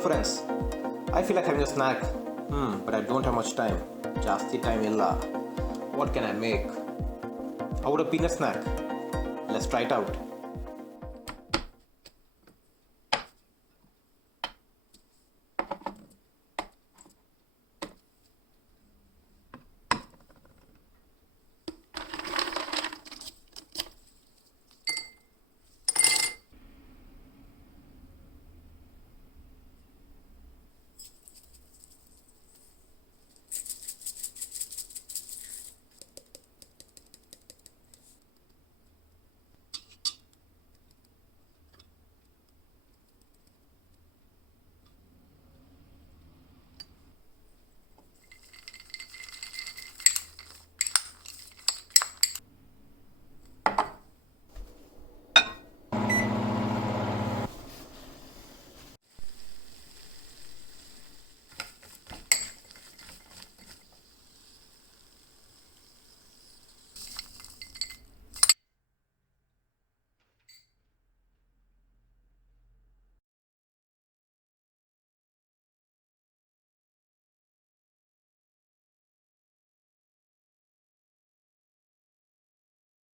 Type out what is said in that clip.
friends. I feel like having a snack. But I don't have much time. Jasti time illa. What can I make? How would a peanut snack? Let's try it out.